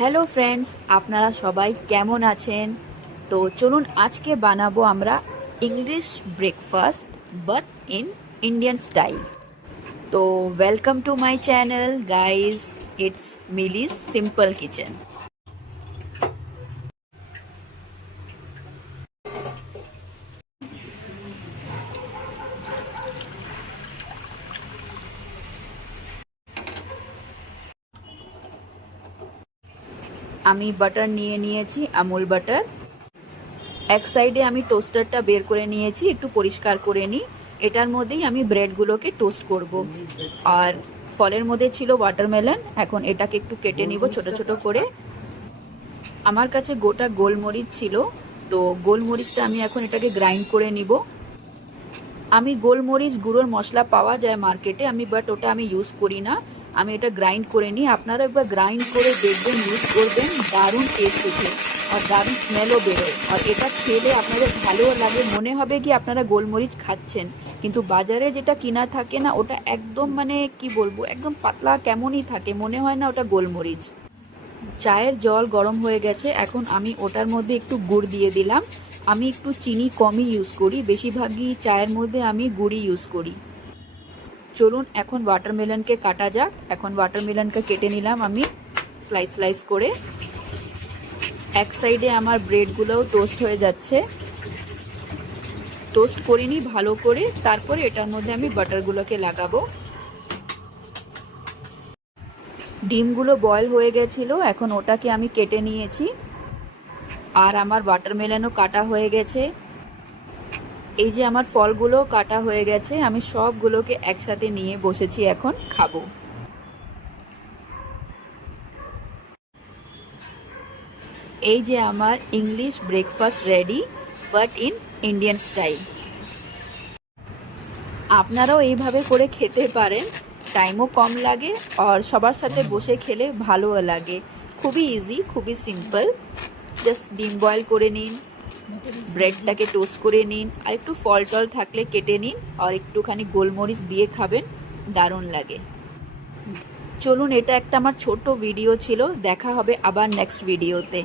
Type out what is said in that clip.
Hello friends, আপনারা সবাই কেমন আছেন? তো চলুন আজকে বানাবো আমরা English breakfast but in Indian style. তো welcome to my channel guys, it's Mili's simple kitchen. আমি বাটার নিয়ে নিয়েছি, আমুল বাটার। এক সাইডে আমি টোস্টারটা বের করে নিয়েছি, একটু পরিষ্কার করে নিই। এটার মধ্যেই আমি ব্রেডগুলোকে টোস্ট করব। আর ফলের মধ্যে ছিল ওয়াটারমেলন, এখন এটাকে একটু কেটে নিব ছোট ছোট করে। আমার কাছে গোটা গোলমরিচ ছিল, তো গোলমরিচটা আমি এখন এটাকে গ্রাইন্ড করে নিব। আমি গোলমরিচ গুঁড়োর মশলা পাওয়া যায় মার্কেটে, বাট ওটা আমি ইউজ করি না। আমি এটা গ্রাইন্ড করে নিই। আপনারা একবার গ্রাইন্ড করে দেখবেন, ইউজ করবেন, দারুণ টেস্ট ওঠে আর দারুণ স্মেলও বেরোয়। আর এটা খেলে আপনাদের ভালোও লাগে, মনে হবে কি আপনারা গোলমরিচ খাচ্ছেন। কিন্তু বাজারে যেটা কিনা থাকে না, ওটা একদম মানে কি বলবো, একদম পাতলা কেমনই থাকে, মনে হয় না ওটা গোলমরিচ। চায়ের জল গরম হয়ে গেছে, এখন আমি ওটার মধ্যে একটু গুড় দিয়ে দিলাম। আমি একটু চিনি কমই ইউজ করি, বেশিরভাগই চায়ের মধ্যে আমি গুড়ই ইউজ করি। চলুন এখন ওয়াটারমেলনকে কাটা যাক। এখন ওয়াটারমেলনকে কেটে নিলাম আমি স্লাইস স্লাইস করে। এক সাইডে আমার ব্রেডগুলোও টোস্ট হয়ে যাচ্ছে। টোস্ট করে নিই ভালো করে, তারপরে এটার মধ্যে আমি বাটারগুলোকে লাগাবো। ডিমগুলো বয়েল হয়ে গেছিলো, এখন ওটাকে আমি কেটে নিয়েছি। আর আমার ওয়াটারমেলনও কাটা হয়ে গেছে। এই যে আমার ফলগুলো কাটা হয়ে গেছে, আমি সবগুলোকে একসাথে নিয়ে বসেছি, এখন খাবো। এই যে আমার English breakfast ready, but in Indian style. আপনারাও এইভাবে করে খেতে পারেন, টাইমও কম লাগে আর সবার সাথে বসে খেলে ভালোও লাগে। খুবই ইজি, খুবই সিম্পল। জাস্ট ডিম বয়েল করে নিন, ব্রেডটাকে টোস্ট করে নিন, আর একটু ফল টল থাকলে কেটে নিন, আর একটুখানি গোলমরিচ দিয়ে খাবেন, দারুণ লাগে। চলুন, এটা একটা আমার ছোট ভিডিও ছিল, দেখা হবে আবার নেক্সট ভিডিওতে।